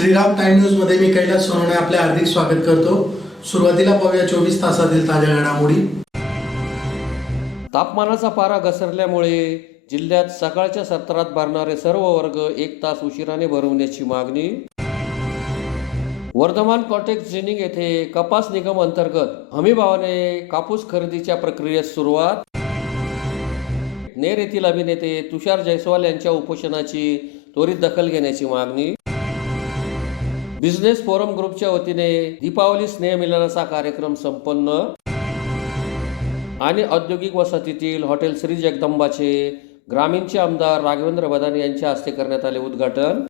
Shriram time news मध्ये मी कैलास सोनवणे आपले हार्दिक स्वागत करतो। सुरुवातीला पाहूया 24 तासातील ताज्या घडामोडी। तापमानाचा पारा घसरल्यामुळे जिल्ह्यात सकाळच्या सत्रात भरणारे सर्व वर्ग 1 तास उशिराने भरवण्याची मागणी। वर्धमान कॉटेक्स जिनिंग येथे कपास निगम अंतर्गत हमीभावाने कापूस खरेदीच्या प्रक्रियेत सुरुवात। नेर येथील अभिनेते तुषार जयस्वाल यांच्या उपोषणाची त्वरित दखल घेण्याची मागणी। बिझनेस फोरम ग्रुपच्या वतीने दीपावली स्नेहमिलनाचा कार्यक्रम संपन्न। आणि औद्योगिक वसाहतीतील हॉटेल श्री जगदंबाचे ग्रामीणचे आमदार राघवेंद्र बदान यांच्या हस्ते करण्यात आले उद्घाटन।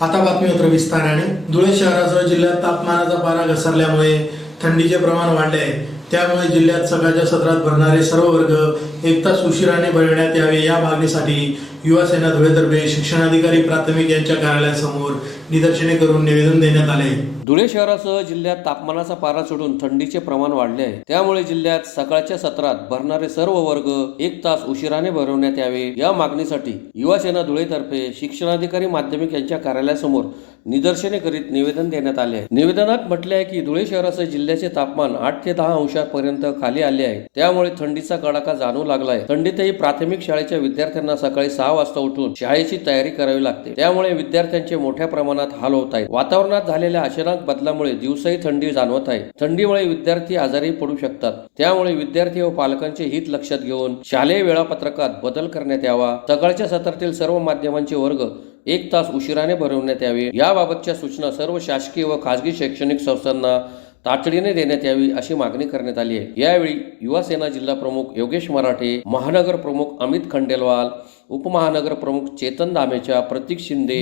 आता बातमीपत्र विस्ताराने। धुळे शहरासह जिल्ह्यात तापमानाचा पारा घसरल्यामुळे थंडीचे प्रमाण वाढले आहे। त्यामुळे जिल्ह्यात सकाळच्या सत्रात भरणारे सर्व वर्ग 1 तास उशिराने भरवण्यात यावे या मागणीसाठी युवा सेना धुळेतर्फे शिक्षणाधिकारी प्राथमिक यांच्या कार्यालयासमोर निदर्शने करून निवेदन देण्यात आले। धुळे शहरासह जिल्ह्यात तापमानाचा पारा चढून थंडीचे प्रमाण वाढले आहे। त्यामुळे जिल्ह्यात सकाळच्या सत्रात भरणारे सर्व वर्ग 1 तास उशिराने भरवण्यात यावे या मागणीसाठी युवा सेना धुळेतर्फे शिक्षणाधिकारी माध्यमिक यांच्या कार्यालयासमोर निदर्शने करीत निवेदन देण्यात आले आहे। निवेदनात म्हटले आहे की धुळे शहरासह जिल्ह्याचे तापमान 8 ते 10 अंशापर्यंत खाली आले आहे। त्यामुळे थंडीचा कडाका जाणवू लागला आहे। थंडीतही प्राथमिक शाळेच्या विद्यार्थ्यांना सकाळी 6 वाजता उठून शाळेची तयारी करावी लागते। त्यामुळे विद्यार्थ्यांचे मोठ्या प्रमाणात हाल होत आहेत। वातावरणात झालेल्या अचानक बदलामुळे दिवसाही थंडी जाणवत आहे। थंडीमुळे विद्यार्थी आजारी पडू शकतात। त्यामुळे विद्यार्थी व पालकांचे हित लक्षात घेऊन शालेय वेळापत्रकात बदल करण्यात यावा। सकाळच्या सत्रातील सर्व माध्यमांचे वर्ग 1 तास उशिराने भरवण्यात यावे याबाबतच्या सूचना सर्व शासकीय व खासगी शैक्षणिक संस्थांना तातडीने देण्यात यावी अशी मागणी करण्यात आली आहे। यावेळी युवा सेना जिल्हा प्रमुख योगेश मराठे, महानगर प्रमुख अमित खंडेलवाल, उपमहानगर प्रमुख चेतन दामेचा, प्रतीक शिंदे,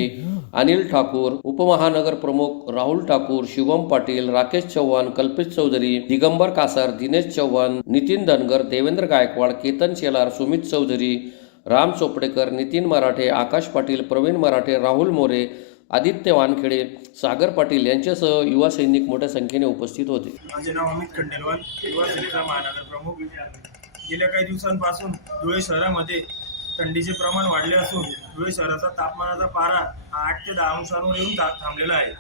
अनिल ठाकूर, उपमहानगर प्रमुख राहुल ठाकूर, शुभम पाटील, राकेश चव्हाण, कल्पेश चौधरी, दिगंबर कासार, दिनेश चव्हाण, नितीन धनगर, देवेंद्र गायकवाड, केतन शेलार, सुमित चौधरी, राम चोपडेकर, नितीन मराठे, आकाश पाटील, प्रवीण मराठे, राहुल मोरे, आदित्य वानखेडे, सागर पाटील यांच्यासह युवा सैनिक मोठ्या संख्येने उपस्थित होते। माझे नाव अमित खंडेलवाल, युवा सेनेचा महानगर प्रमुख। गेल्या काही दिवसांपासून धुळे शहरामध्ये थंडीचे प्रमाण वाढले असून धुळे शहराचा तापमानाचा पारा 8 ते 10 अंशांवर येऊन थांबलेला आहे।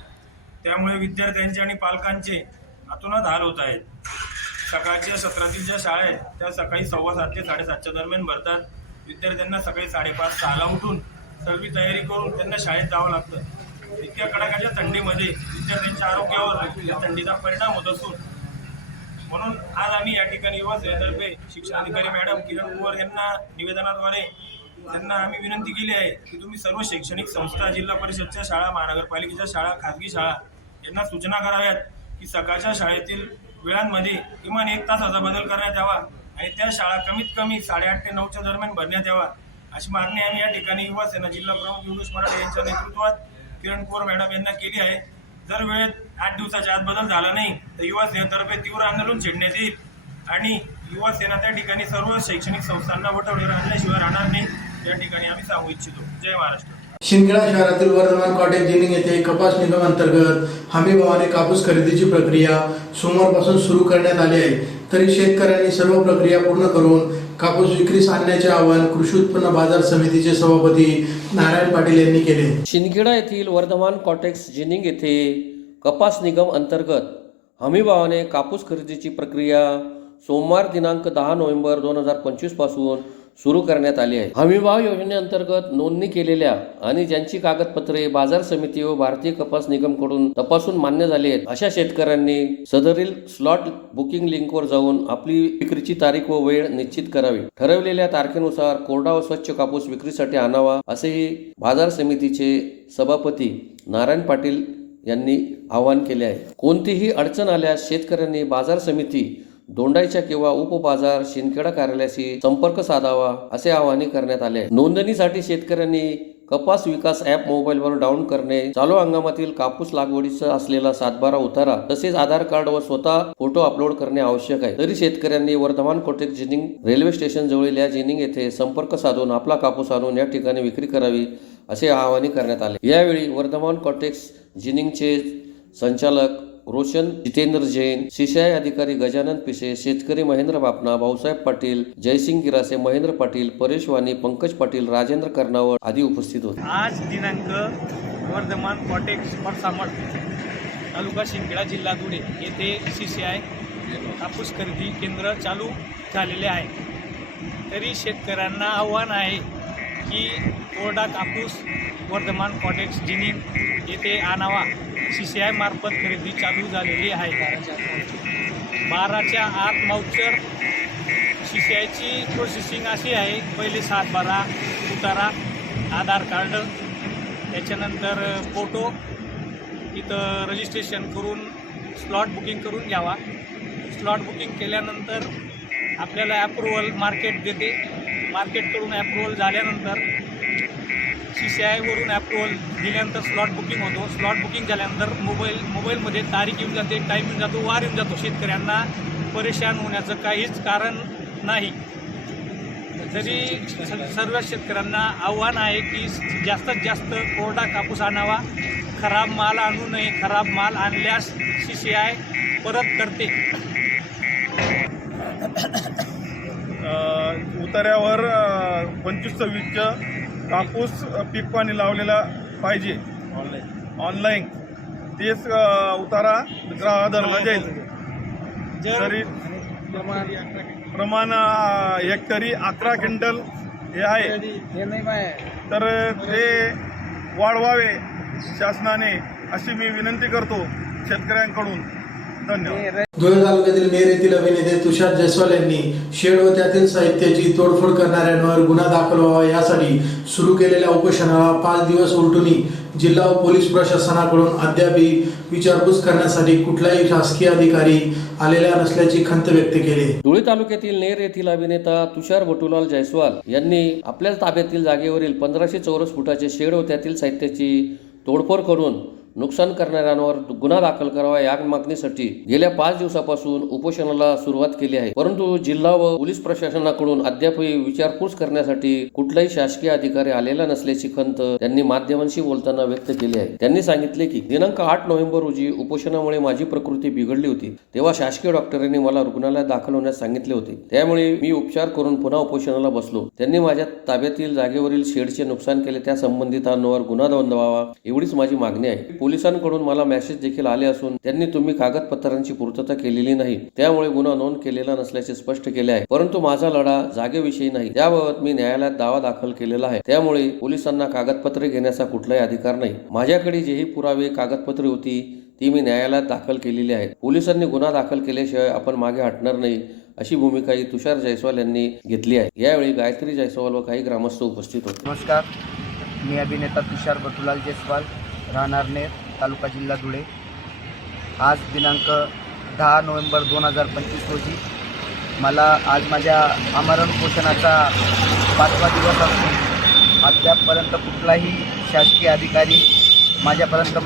त्यामुळे विद्यार्थ्यांचे आणि पालकांचे अतोनात हाल होत आहेत। सकाळच्या सत्रातील ज्या शाळा आहेत त्या सकाळी 7:15 ते 7:30च्या दरम्यान भरतात। विद्यार्थ्यांना सकाळी 5:30-6ला उठून सर्व तयारी करून त्यांना शाळेत जावं लागतं। इतक्या कडाक्याच्या थंडीमध्ये विद्यार्थ्यांच्या आरोग्यावर या थंडीचा परिणाम होत असून म्हणून आज आम्ही या ठिकाणी युवा सेनेतर्फे शिक्षणाधिकारी मॅडम किरण कुवर यांना निवेदनाद्वारे त्यांना आम्ही विनंती केली आहे की तुम्ही सर्व शैक्षणिक संस्था, जिल्हा परिषदच्या शाळा, महानगरपालिकेच्या शाळा, खाजगी शाळा यांना सूचना कराव्यात की सकाळच्या शाळेतील वेळांमध्ये किमान 1 तासाचा बदल करण्यात यावा आणि त्या शाळा कमीत कमी 8:30 ते 9च्या दरम्यान भरण्यात यावा अशी मागणी आम्ही या ठिकाणी युवा सेना जिल्हा प्रमुख योगेश मराठे यांच्या नेतृत्वात किरण कुवर मॅडम यांना केली आहे। जर वेळेत 8 दिवसाच्या आत बदल झाला नाही तर युवा सेनेतर्फे तीव्र आंदोलन छेडण्यात येईल आणि युवा सेना त्या ठिकाणी सर्व शैक्षणिक संस्थांना वठवलेला आणल्याशिवाय राहणार नाही या ठिकाणी आम्ही सांगू इच्छितो। जय महाराष्ट्र। शिंदखेडा शहरातील वर्धमान कॉटेक्स जिनिंग येथे कपास निगम अंतर्गत हमीभावाने कापूस खरेदीची प्रक्रिया सोमवारपासून सुरू करण्यात आली आहे। तरी शेतकऱ्यांनी सर्व प्रक्रिया पूर्ण करून कापूस विक्रीस आणण्याचे आवाहन कृषी उत्पन्न बाजार समितीचे सभापती नारायण पाटील यांनी केले। शिंदखेडा येथील वर्धमान कॉटेक्स जिनिंग येथे कपास निगम अंतर्गत हमीभावाने कापूस खरेदीची प्रक्रिया सोमवार दिनांक 10 नोव्हेंबर 2025 पासून सुरू करण्यात आली आहे। हमीभाव योजनेअंतर्गत नोंदणी केलेल्या आणि ज्यांची कागदपत्रे बाजार समिती व भारतीय कपास निगमकडून तपासून मान्य झाली आहेत अशा शेतकऱ्यांनी सदरील स्लॉट बुकिंग लिंकवर जाऊन आपली विक्रीची तारीख व वेळ निश्चित करावी। ठरवलेल्या तारखेनुसार कोरडा व स्वच्छ कापूस विक्रीसाठी आणावा असेही बाजार समितीचे सभापती नारायण पाटील यांनी आवाहन केले आहे। कोणतीही अडचण आल्यास शेतकऱ्यांनी बाजार समिती दोंडाईच्या किंवा उपबाजार शिंदखेडा कार्यालयाशी संपर्क साधावा असे आवाहन करण्यात आले आहे। नोंदणीसाठी शेतकऱ्यांनी कपास विकास ॲप मोबाईलवर डाऊनलोड करणे, चालू हंगामातील कापूस लागवडीचा असलेला 7/12 उतारा तसेच आधार कार्ड व स्वतः फोटो अपलोड करणे आवश्यक आहे। तरी शेतकऱ्यांनी Vardhaman Cotex ginning railway station जवळील या जिनिंग येथे संपर्क साधून आपला कापूस आणून या ठिकाणी विक्री करावी असे आवाहन करण्यात आले। यावेळी वर्धमान कॉटेक्स जिनिंगचे संचालक रोशन जितेंद्र जैन, सिंचाई अधिकारी गजानन पिसे, शेतकरी महेंद्र बापना, भाऊसाहेब पाटील, जयसिंग गिरासे, महेंद्र पाटील, परेश वाणी, पंकज पाटील, राजेंद्र कर्णावळ आदी उपस्थित होते। आज दिनांक वर्धमान कॉटेक्स परसामळ तालुका शिंदखेडा जिल्हा धुळे येथे CCI कापूस खरेदी केंद्र चालू झालेले आहे। तरी शेतकऱ्यांना आव्हान आहे की कोरडा कापूस वर्धमान कॉटेक्स जिनिंग येथे आणावा। CCI मार्फत खरेदी चालू झालेली आहे। 12च्या आत माउचर CCIची प्रोसेसिंग अशी आहे, पहिले 7/12 उतारा, आधार कार्ड, त्याच्यानंतर फोटो, इथं रजिस्ट्रेशन करून स्लॉट बुकिंग करून घ्यावा। स्लॉट बुकिंग केल्यानंतर आपल्याला ॲप्रुव्हल मार्केट देते। मार्केटकडून ॲप्रुव्हल झाल्यानंतर CCIवरून ॲप्रुव्हल दिल्यानंतर स्लॉट बुकिंग होतो। स्लॉट बुकिंग झाल्यानंतर मोबाईलमध्ये तारीख येऊन जाते, टाईम येऊन जातो, वार येऊन जातो। शेतकऱ्यांना परेशान होण्याचं काहीच कारण नाही। तरी सर्व शेतकऱ्यांना आव्हान आहे की जास्तीत जास्त कोरडा कापूस आणावा, खराब माल आणू नये। खराब माल आणल्यास CCI परत करते। उतार्यावर 25-26 कापूस पीक पाणी लावलेला पाहिजे ऑनलाईन, तेच उतारा ग्राहकाला जाईल। तरी प्रमाण हेक्टरी 11 क्विंटल हे आहे, तर ते वाढवावे शासनाने अशी मी विनंती करतो शेतकऱ्यांकडून। धन्यवाद। धुळे तालुक्यातील नेर येथील अभिनेते तुषार जयस्वाल यांनी शेड व त्यातील साहित्याची तोडफोड करणाऱ्यांवर गुन्हा दाखल व्हावा यासाठी सुरू केलेल्या उपोषणाला 5 दिवस उलटूनही जिल्हा व पोलीस प्रशासनाकडून अद्यापही विचारपूस करण्यासाठी कुठलाही शासकीय अधिकारी आलेला नसल्याची खंत व्यक्त केली। धुळे तालुक्यातील नेर येथील अभिनेता तुषार बटुलाल जयस्वाल यांनी आपल्या ताब्यातील जागेवरील 1500 चौरस फुटाचे शेड व त्यातील साहित्याची तोडफोड करून नुकसान करणाऱ्यांवर गुन्हा दाखल करावा या मागणीसाठी गेल्या 5 दिवसापासून उपोषणाला सुरुवात केली आहे। परंतु जिल्हा व पोलीस प्रशासनाकडून अद्यापही विचारपूस करण्यासाठी कुठलाही शासकीय अधिकारी आलेला नसल्याची खंत त्यांनी माध्यमांशी बोलताना व्यक्त केली आहे। त्यांनी सांगितले की दिनांक 8 नोव्हेंबर रोजी उपोषणामुळे माझी प्रकृती बिघडली होती, तेव्हा शासकीय डॉक्टरांनी मला रुग्णालयात दाखल होण्यास सांगितले होते। त्यामुळे मी उपचार करून पुन्हा उपोषणाला बसलो। त्यांनी माझ्या ताब्यातील जागेवरील शेडचे नुकसान केले, त्या संबंधितांवर गुन्हा नोंदवावा एवढीच माझी मागणी आहे। पोलिसांकडून मला मेसेज देखील आले असून त्यांनी तुम्ही कागदपत्रांची पूर्तता केलेली नाही, त्यामुळे गुन्हा नोंद केलेला नसल्याचे स्पष्ट केले आहे। परंतु माझा लढा जागेविषयी नाही, त्याबाबत मी न्यायालयात दावा दाखल केलेला आहे। त्यामुळे पोलिसांना कागदपत्रे घेण्याचा कुठलाही अधिकार नाही। माझ्याकडे जेही पुरावे कागदपत्रे होती ती मी न्यायालयात दाखल केलेली आहेत। पोलिसांनी गुन्हा दाखल केल्याशिवाय आपण मागे हटणार नाही अशी भूमिकाही तुषार जयस्वाल यांनी घेतली आहे। यावेळी गायत्री जयस्वाल व काही ग्रामस्थ उपस्थित होते। नमस्कार, मी अभिनेता तुषार बटुलाल जयस्वाल, राहणार नेर, तालुका जिल्हा धुळे। आज दिनांक 10 नोव्हेंबर 2025 रोजी मला आज माझ्या आमरण उपोषणाचा 5वा दिवस असून अद्यापपर्यंत कुठलाही शासकीय अधिकारी माझ्यापर्यंत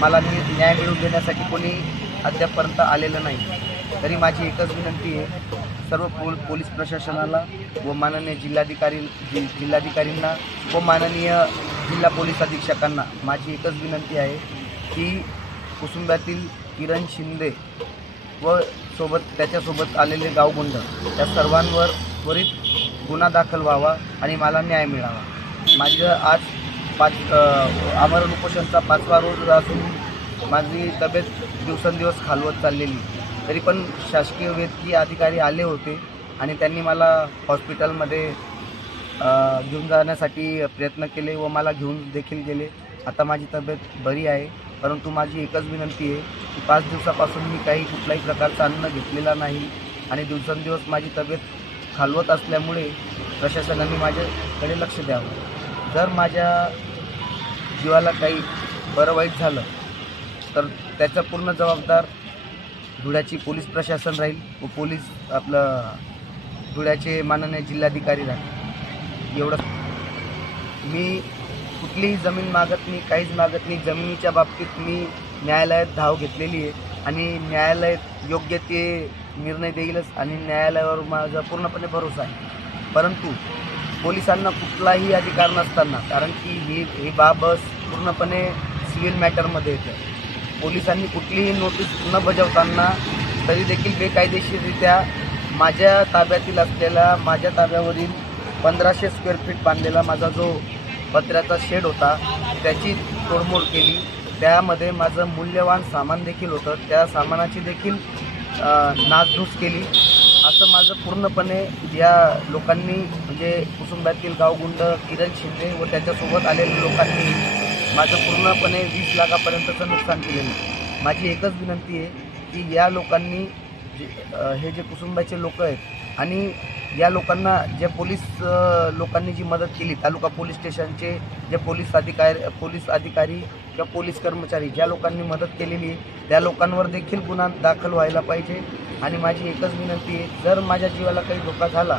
मला न्याय मिळवून देण्यासाठी कोणी अद्यापपर्यंत आलेलं नाही। तरी माझी एकच विनंती आहे सर्व पोलीस प्रशासनाला व माननीय जिल्हाधिकारींना व माननीय जिल्हा पोलीस अधीक्षकांना माझी एकच विनंती आहे की कुसुंब्यातील किरण शिंदे व त्याच्यासोबत आलेले गावगुंड त्या सर्वांवर त्वरित गुन्हा दाखल व्हावा आणि मला न्याय मिळावा। माझं आज आमरण उपोषणचा 5वा रोज असून माझी तब्येत दिवसेंदिवस खालवत चाललेली, तरी पण शासकीय वैद्यकीय अधिकारी आले होते आणि त्यांनी मला हॉस्पिटलमध्ये घेऊन जाण्यासाठी प्रयत्न केले व मला घेऊन देखील गेले। आता माझी तब्येत बरी आहे, परंतु माझी एकच विनंती आहे की 5 दिवसापासून मी कुठल्याही प्रकारचं अन्न घेतलेला नाही आणि दिवसेंदिवस माझी तब्येत खालवत असल्यामुळे प्रशासनाने माझ्याकडे लक्ष द्यावं। जर माझ्या जीवाला काही बरं वाईट झालं तर त्याचा पूर्ण जबाबदार धुळ्याची पोलीस प्रशासन राहील व धुळ्याचे माननीय जिल्हाधिकारी राहील। एवढं मी कुठलीही जमीन मागत नाही, काहीच मागत नाही। जमिनीच्या बाबतीत मी न्यायालयात धाव घेतलेली आहे आणि न्यायालय योग्य ते निर्णय देईलच आणि न्यायालयावर माझा पूर्णपणे भरोसा आहे। परंतु पोलिसांना कुठलाही अधिकार नसताना, कारण की ही बाब पूर्णपणे सिव्हिल मॅटरमध्ये येते, पोलिसांनी कुठलीही नोटीस न बजावताना तरी देखील बेकायदेशीररित्या माझ्या ताब्यातील असलेला माझ्या ताब्यावरील 1500 स्क्वेअर फीट बांधलेला माझा जो पत्र्याचा शेड होता त्याची तोडमोड केली. त्यामध्ये माझं मूल्यवान सामान देखील होतं, त्या सामानाची देखील नासधूस केली. असं माझं पूर्णपणे या लोकांनी म्हणजे कुसुंबातील गावगुंड किरण शिंदे व त्याच्यासोबत आलेल्या लोकांनी माझं पूर्णपणे 20 लाखापर्यंतचं नुकसान केलेलं आहे. माझी एकच विनंती आहे की या लोकांनी हे जे कुसुंबाचे लोक आहेत आणि या लोकांना जे पोलीस लोकांनी जी मदत केली, तालुका पोलीस स्टेशनचे जे पोलीस अधिकारी किंवा पोलीस कर्मचारी ज्या लोकांनी मदत केलेली आहे त्या लोकांवर देखील गुन्हा दाखल व्हायला पाहिजे. आणि माझी एकच विनंती आहे, जर माझ्या जीवाला काही धोका झाला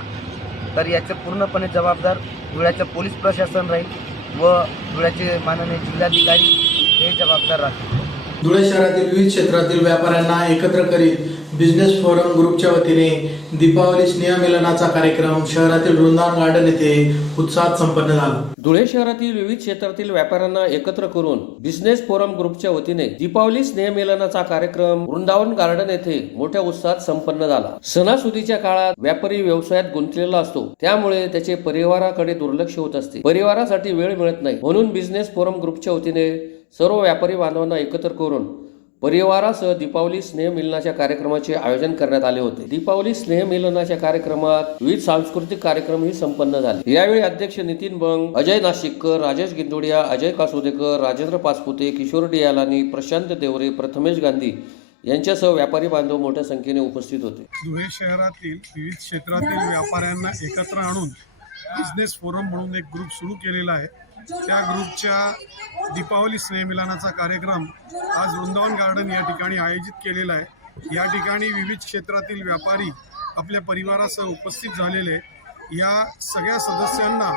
तर याचे पूर्णपणे जबाबदार धुळ्याचं पोलीस प्रशासन राहील व धुळ्याचे माननीय जिल्हाधिकारी हे जबाबदार राहतील. धुळे शहरातील विविध क्षेत्रातील व्यापाऱ्यांना एकत्र करीत बिझनेस फोरम ग्रुपच्या वतीने दीपावली स्नेहमिलनाचा कार्यक्रम शहरातील वृंदावन गार्डन येथे उत्साहात संपन्न झाला. धुळे शहरातील विविध क्षेत्रातील व्यापाऱ्यांना एकत्र करून बिझनेस फोरम ग्रुपच्या वतीने दीपावली स्नेहमिलनाचा कार्यक्रम वृंदावन गार्डन येथे मोठ्या उत्साहात संपन्न झाला. सणासुदीच्या काळात व्यापारी व्यवसायात गुंतलेला असतो, त्यामुळे त्याचे परिवाराकडे दुर्लक्ष होत असते. परिवारासाठी वेळ मिळत नाही, म्हणून बिझनेस फोरम ग्रुपच्या वतीने सर्व व्यापारी बांधवांना एकत्र करून परिवारासह दीपावली स्नेहमिलनाच्या कार्यक्रमाचे आयोजन करण्यात आले होते. दीपावली स्नेहमिलनाच्या कार्यक्रमात विविध सांस्कृतिक कार्यक्रमही संपन्न झाले. यावेळी अध्यक्ष नितीन बंग, अजय नाशिककर, राजेश गिंदोडिया, अजय कासोदेकर, राजेंद्र पाचपुते, किशोर डियालानी, प्रशांत देवरे, प्रथमेश गांधी यांच्यासह व्यापारी बांधव मोठ्या संख्येने उपस्थित होते. धुळे शहरातील विविध क्षेत्रातील व्यापाऱ्यांना एकत्र आणून बिझनेस फोरम म्हणून एक ग्रुप सुरू केलेला आहे. त्या ग्रुपच्या दीपावली स्नेहमिलनाचा कार्यक्रम आज वृंदावन गार्डन या ठिकाणी आयोजित केलेला आहे. या ठिकाणी विविध क्षेत्रातील व्यापारी आपल्या परिवारासह उपस्थित झालेले. या सगळ्या सदस्यांना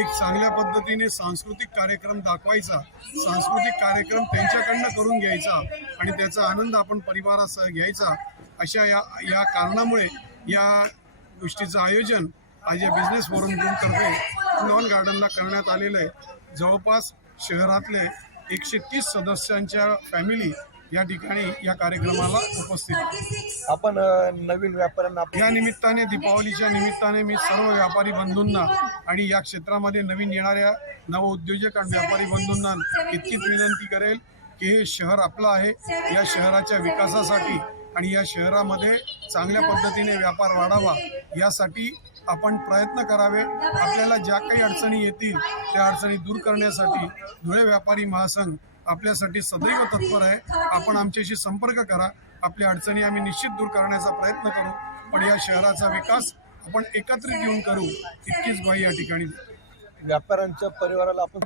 एक चांगल्या पद्धतीने सांस्कृतिक कार्यक्रम दाखवायचा, सांस्कृतिक कार्यक्रम त्यांच्याकडनं करून घ्यायचा आणि त्याचा आनंद आपण परिवारासह घ्यायचा, अशा या कारणामुळे या गोष्टीचं आयोजन आज या बिझनेस फोरम ग्रुपतर्फे वृंदावन गार्डनला करण्यात आलेलं आहे. जवळपास शहरातले 130 सदस्यांच्या फॅमिली या ठिकाणी या कार्यक्रमाला उपस्थित. आपण नवीन व्यापाऱ्यांना या निमित्ताने दीपावलीच्या निमित्ताने मी सर्व व्यापारी बंधूंना आणि या क्षेत्रामध्ये नवीन येणाऱ्या नवउद्योजक आणि व्यापारी बंधूंना इतकीच विनंती करेल की हे शहर आपलं आहे. या शहराच्या विकासासाठी आणि या शहरामध्ये चांगल्या पद्धतीने व्यापार वाढावा यासाठी आपण प्रयत्न करावे. आपल्याला ज्या काही अडचणी येतील त्या अडचणी दूर करण्यासाठी धुळे व्यापारी महासंघ आपल्यासाठी सदैव तत्पर आहे. आपण आमच्याशी संपर्क करा, आपल्या अडचणी आम्ही निश्चित दूर करण्याचा प्रयत्न करू, पण या शहराचा विकास आपण एकत्रित येऊन करू, इतकीच ग्वाही या ठिकाणी. व्यापाऱ्यांच्या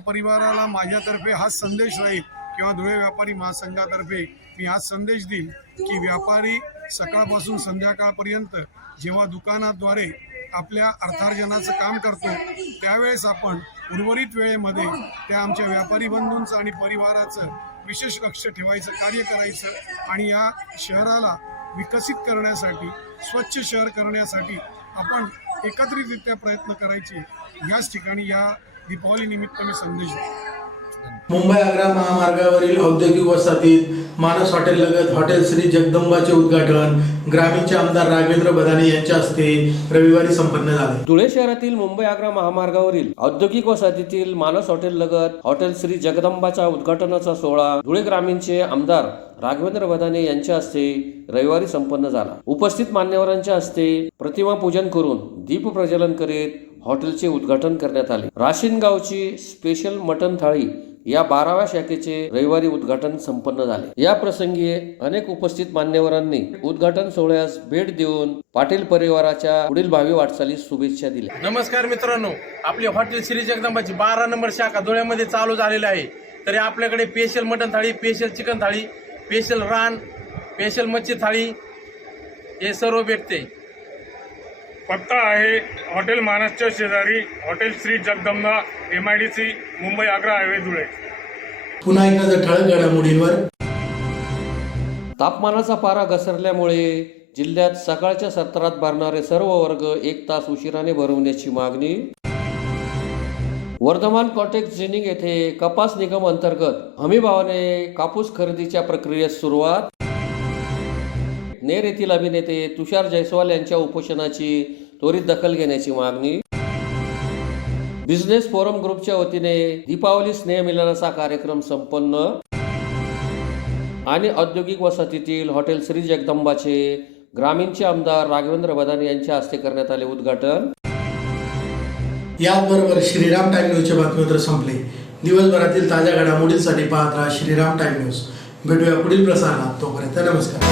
परिवाराला माझ्यातर्फे हाच संदेश राहील किंवा धुळे व्यापारी महासंघातर्फे मी हाच संदेश देईल की व्यापारी सकाळपासून संध्याकाळपर्यंत जेव्हा दुकानाद्वारे आपल्या अर्थार्जनाचं काम करतो त्यावेळेस आपण उर्वरित वेळेमध्ये त्या आमच्या व्यापारी बंधूंचं आणि परिवाराचं विशेष लक्ष ठेवायचं, कार्य करायचं आणि या शहराला विकसित करण्यासाठी, स्वच्छ शहर करण्यासाठी आपण एकत्रितरित्या प्रयत्न करायचे. याच ठिकाणी या दीपावली निमित्त मी संदेश देतो. मुंबई आग्रा महामार्गावरील औद्योगिक वसाहतीत मानस हॉटेल लगत हॉटेल श्री जगदंबाचे उद्घाटन ग्रामीणचे आमदार राघवेंद्र बदाने यांच्या हस्ते रविवारी संपन्न झाले. धुळे शहरातील मुंबई आग्रा महामार्गावरील औद्योगिक वसाहतीतील मानस हॉटेल लगत हॉटेल श्री जगदंबाचा उद्घाटनाचा सोहळा धुळे ग्रामीणचे आमदार राघवेंद्र बदाने यांच्या हस्ते रविवारी संपन्न झाला. उपस्थित मान्यवरांच्या हस्ते प्रतिमा पूजन करून दीप प्रज्वलन करीत हॉटेलचे उद्घाटन करण्यात आले. राशीन गावची स्पेशल मटन थाळी या 12व्या शाखेचे रविवारी उद्घाटन संपन्न झाले. या प्रसंगी अनेक उपस्थित मान्यवरांनी उद्घाटन सोहळ्यास भेट देऊन पाटील परिवाराच्या पुढील भावी वाटचालीस शुभेच्छा दिल्या. नमस्कार मित्रांनो, आपली हॉटेल श्री जगदंबाची 12 नंबर शाखा धुळ्यामध्ये चालू झालेली आहे. तरी आपल्याकडे स्पेशल मटन थाळी, स्पेशल चिकन थाळी, स्पेशल रान, स्पेशल मच्छी थाळी हे सर्व भेटते. पत्ता आहे हॉटेल मानसच्या शेजारी hotel Shri Jagdamba, MIDC, Mumbai Agra highway, Dhule. पुन्हा एकदा ठळक घडामोडींवर. तापमानाचा पारा घसरल्यामुळे जिल्ह्यात सकाळच्या सत्रात भरणारे सर्व वर्ग 1 तास उशिराने भरवण्याची मागणी. वर्धमान कॉटेक्स जिनिंग येथे कपास निगम अंतर्गत हमीभावाने कापूस खरेदीच्या प्रक्रियेस सुरुवात. नेर येथील अभिनेते तुषार जयस्वाल यांच्या उपोषणाची त्वरित दखल घेण्याची मागणी. बिझनेस फोरम ग्रुपच्या वतीने दीपावली स्नेहमिलनाचा कार्यक्रम संपन्न आणि औद्योगिक वसाहतीतील हॉटेल श्री जगदंबाचे ग्रामीणचे आमदार राघवेंद्र बदाने यांच्या हस्ते करण्यात आले उद्घाटन. याचबरोबर श्रीराम टाइम न्यूजचे बातमीपत्र संपले. दिवसभरातील ताज्या घडामोडींसाठी पाहत राहा श्रीराम टाइम न्यूज. भेटूया पुढील प्रसारणात. तोपर्यंत नमस्कार.